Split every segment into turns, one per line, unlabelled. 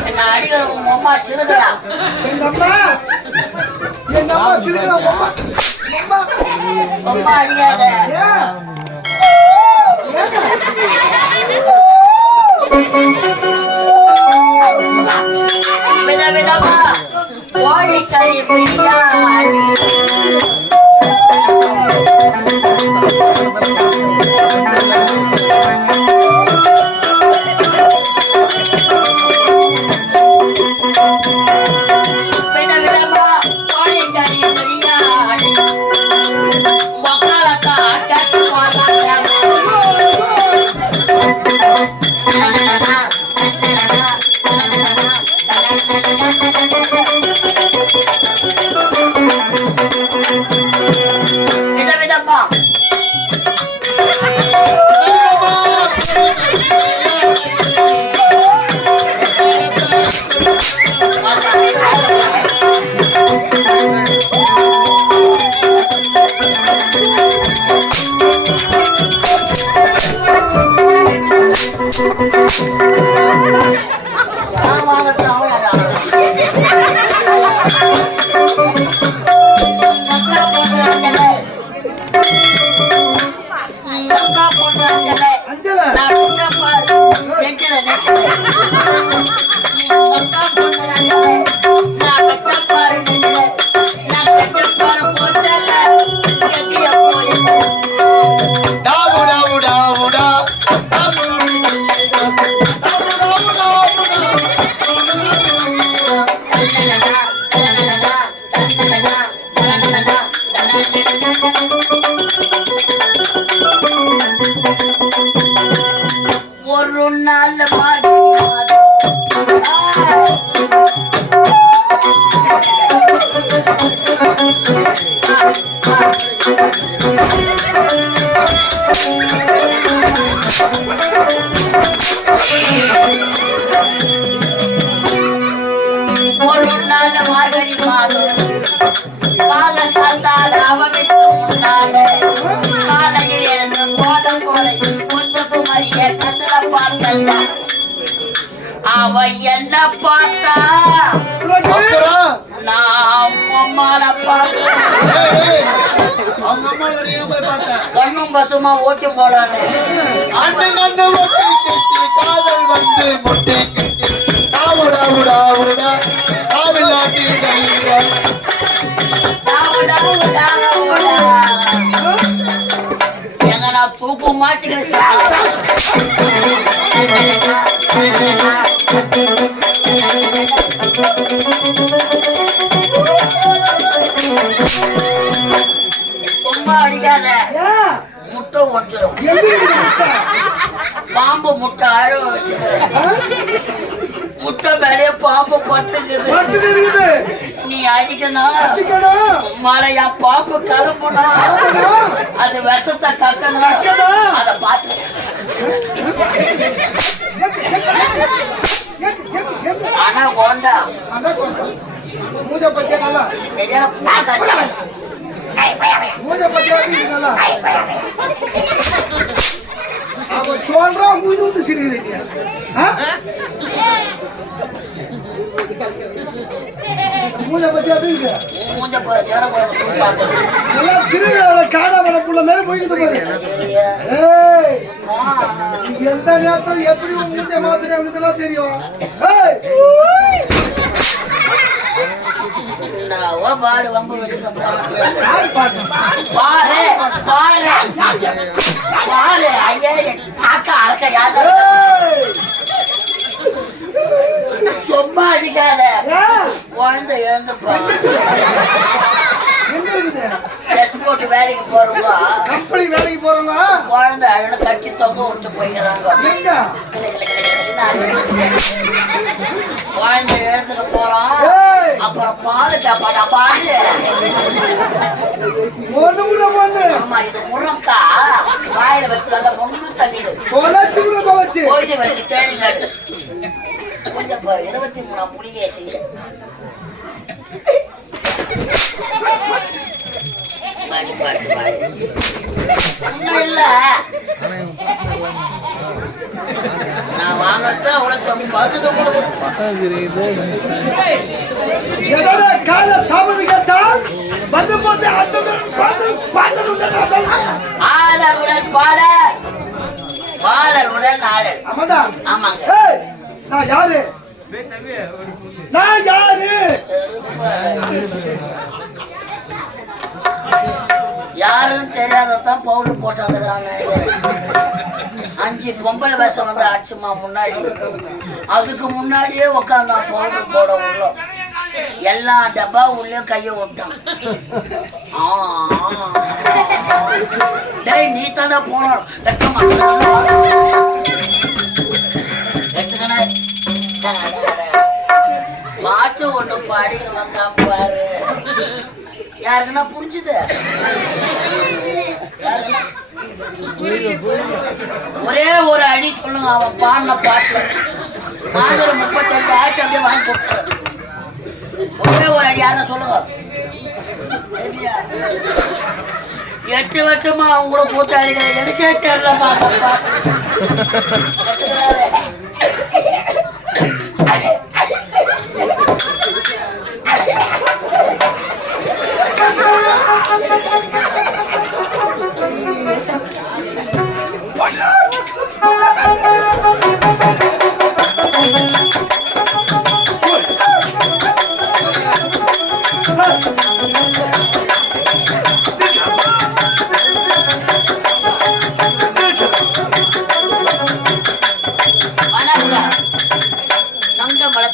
என்ன அடிக்கிற உங்க அம்மா சிறுதுடா.
எங்க அம்மா? எங்க அம்மா சிரிக்கிறா அம்மா அம்மா
அம்மா அடிக்காத.
ஏன் ஏங்க?
வித விதமா கோழிக்கறி பிரியாணி அவ என்ன பார்த்தா? நான்
ஏய், அவங்க அம்மா நீங்க போய் பார்த்தேன்
கண்ணும் பசுமா ஓட்டி போறானே
அண்ணன் கட்டி காதல் வந்து முட்டை கட்டி.
தூக்கு மாட்டிக்கிறேன் பாம்பு முட்டை அழுவ வச்சுக்கிறேன்? முட்டை மேலேயே பாம்பு
இருக்குது
நீ அடிக்கணும்.
அடிக்கணும்.
மழையா பாம்பு கிளம்புனா
ஆகணும்.
அது விஷத்தை கக்கணும். அதை பார்த்து? ஆனா கோண்டா. சரியான பாகாசம்
மூஞ்ச பத்தியா இருக்குது நல்லா சிரிக்கிறீங்க. மூஞ்ச பத்தியா காணாமல புள்ள மேல போய்க்குது பாரு. ஏய் எந்த எப்படி உன் மூஞ்ச மாத்திரம் அவங்களுக்குலாம் தெரியும். ஏய்.
என்னவோ பாடு வம்பு பாரு பாரு பாரு ஐயா காக்கா அறக்க யாரு
ஏய்
சும்மா அடிக்காத? குழந்தை எழுந்து பாரு
எங்க இருக்குது
போட்டு வேலைக்கு போறோம்பா
கம்பெனி வேலைக்கு போறவங்க
குழந்தை அழகு கட்டி தொங்க விட்டு போய்க்கிறாங்க
எங்க
குழந்தை எழுந்துக்க போறோம்.
ஏய்.
அப்புறம் பாலு சாப்பாடா பாடு
ஒண்ணு கூட
ஆமா இது முருங்கா. வாயில வச்சு நல்லா முன்னு தள்ளிடு.
தொலைச்சு கூட தொலைச்சு.
கோயில வச்சு தேடி நடு கொஞ்சம் பாரு இருபத்தி மூணாம் புலிகேசி பாடி பாடு பாடு ஒண்ணும் இல்ல.
என்னோட கால தாமதி கேட்டால் வரும்போது அத்துடன் பாட்டு பாட்டு விட்டா
ஆடலுடன் பாடல். பாடலுடன் ஆடல்.
ஆமாடா.
ஆமாங்க.
நான் யாரு? நான் யாரு?
யாருன்னு தெரியாததான் பவுடர் போட்டு வந்துக்கிறாங்க. அஞ்சு பொம்பளை வேஷம் வந்து ஆச்சுமா முன்னாடி. அதுக்கு முன்னாடியே உட்காந்தான் பொழுது போட உள்ள. எல்லா டப்பா உள்ளே கையை விட்டான். ஆ, டேய் நீ தானே போனோம். வெட்டமா எடுத்துக்கணே பாட்டு ஒண்ணு பாடி வந்தான் பாரு. யாருக்குன்னா புரிஞ்சுது? ஒரே ஒரு அடி சொல்லுங்க அவன் பாடின பாட்டுல நான் முப்பத்தஞ்சு ஆயிரத்தி அப்படியே வாங்கி கொடுத்துறேன் ஒரே ஒரு அடி யாருன்னா சொல்லுங்க. எட்டு வருஷமா அவங்க கூட கூட்டாளிகள் எனக்கே தெரியலப்பா அந்த பாட்டு.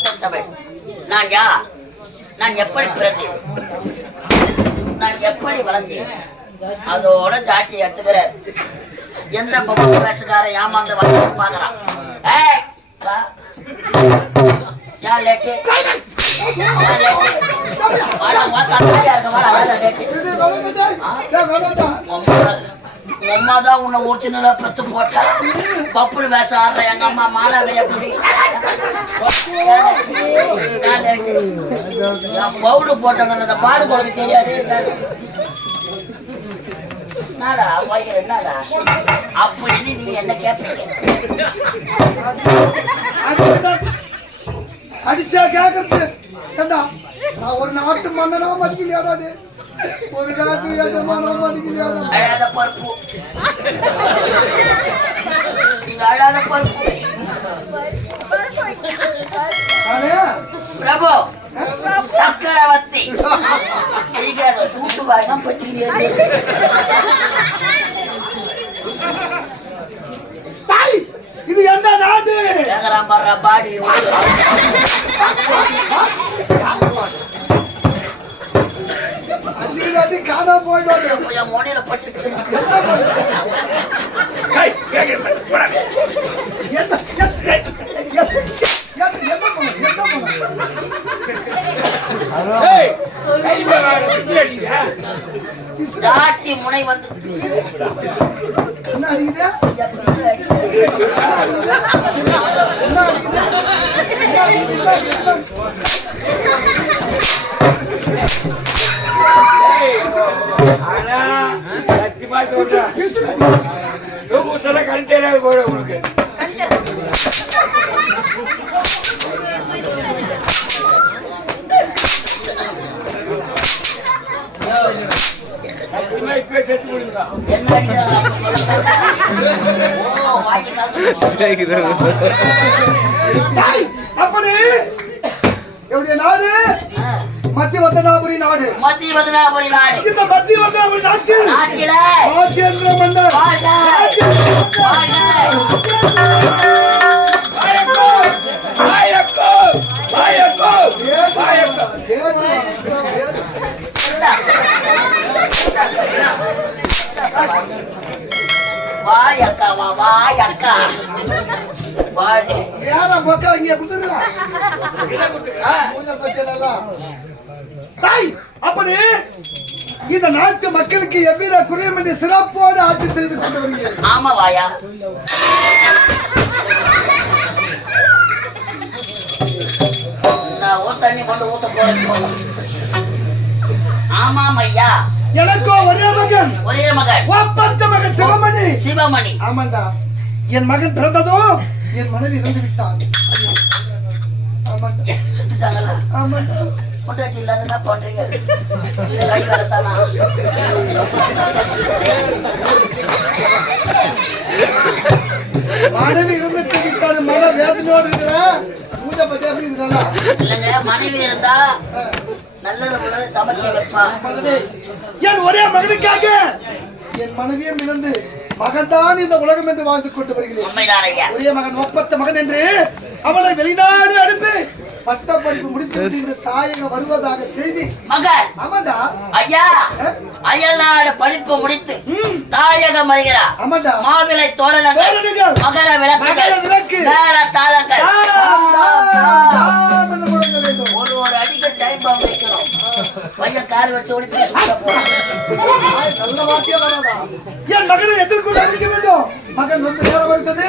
சங்க வளர்த்த தமிழ் நான் யார்? நான் எப்படி பிறந்தேன்? நான் எப்படி வளர்ந்தேன்? அதோட சாட்சி எடுத்துக்கிறேன் எந்த பொம்பளை பேசுக்கார ஏமாந்து வந்து பாக்குறான். ஏன் லேட்டு? வாடா, வா, தம்பியா இருக்க, வாடா, லேட்டு. உங்க அம்மா தான் உன்னை ஒரிஜினலா பெத்து போட்டா. பப்புடு வேஷ ஆடுற எங்க அம்மா மாலாவை எப்படி? பவுடு போட்டவங்க அந்த பாடு குழந்தை தெரியாது என்னடா வயிறு என்னடா? அப்படின்னு நீ என்ன கேட்பீங்க
அடிச்சா கேக்குறது. ஏண்டா நான் ஒரு நாட்டு மன்னனா மதிக்கலையாடா டே ஒரு நாட்டு எஜமானா மதிக்கலையாடா
அழாத பருப்பு நீங்க அழாத பருப்பு பிரபு சக்கரவர்த்தி சீக்கிரம் சூட்டு வாங்க பத்தி
தாய் இது எந்த நாடு
பாடி
அள்ளி காணாம போயிடும்
என் மோனியில பட்டுச்சு
என்ன பண்ண?
வாங்கி கலந்து.
தாய், அப்படி எப்படி நாடு மத்திய வந்தனாபுரி நாடு.
மத்திய பதினாபுரி நாடு.
இந்த மத்திய வந்தனாபுரி நாட்டில்
நாட்டில
ராஜேந்திர மன்னர்
வாழ்க.
வாயக்கோ வாயக்கோ வாயக்கோ வாயக்கோ
வாய் அக்கா வா வாய் அக்கா வாடி
யாரா மக்கா இங்க கொடுத்துருக்கா
என்ன கொடுத்துருக்கா
பூஜை பச்சனெல்லாம் தாய் அப்படி இந்த நாட்டு மக்களுக்கு எவ்வித குறையுமின்றி சிறப்போடு ஆட்சி செய்து கொண்டு வருகிறது
ஆமா வாயா. தண்ணி கொண்டு ஊத்த போறேன். ஆமாம் ஐயா.
எனக்கோ ஒரே மகன்.
ஒரே மகன்.
ஒப்பற்ற மகன் சிவமணி.
சிவமணி.
ஆமாண்டா. என் மகன் பிறந்ததும் என் மனைவி இறந்து விட்டான் ஆமாண்டா. ஆமாண்டா.
பொண்டாட்டி இல்லாத என்ன பண்றீங்க கை வரத்தானா?
மனைவி இறந்துட்டு விட்டான் மன வேதனையோடு இருக்கிறேன் பூஜை பத்தி எப்படி இருக்கிறா
இல்லைங்க மனைவி இருந்தா நல்லது உள்ளது சமைச்சு வைப்பா.
என் ஒரே மகனுக்காக என் மனைவியும் இழந்து மகன்தான் இந்த உலகம் என்று வாழ்ந்து கொண்டு வருகிறேன். ஒரே மகன் ஒப்பற்ற மகன் என்று அவளை வெளிநாடு அனுப்பி பட்ட படிப்பு முடித்து இந்த தாயகம் வருவதாக செய்தி.
மகன்.
ஆமாண்டா.
ஐயா. அயல்நாடு படிப்பு முடித்து தாயகம் வருகிறார்.
ஆமாண்டா.
மாவிலை தோரணங்கள் மகர
விளக்கு,
மேல தாளங்கள். ஒரு ஒரு அடிக்கு டைம் பாம்பு வைக்கணும். பையன் கார் வச்சு ஓடி
நல்ல வராதா? என் மகனை எதிர்கொண்டு அழிக்க வேண்டும்? மகன் வந்து நேரம் வைத்தது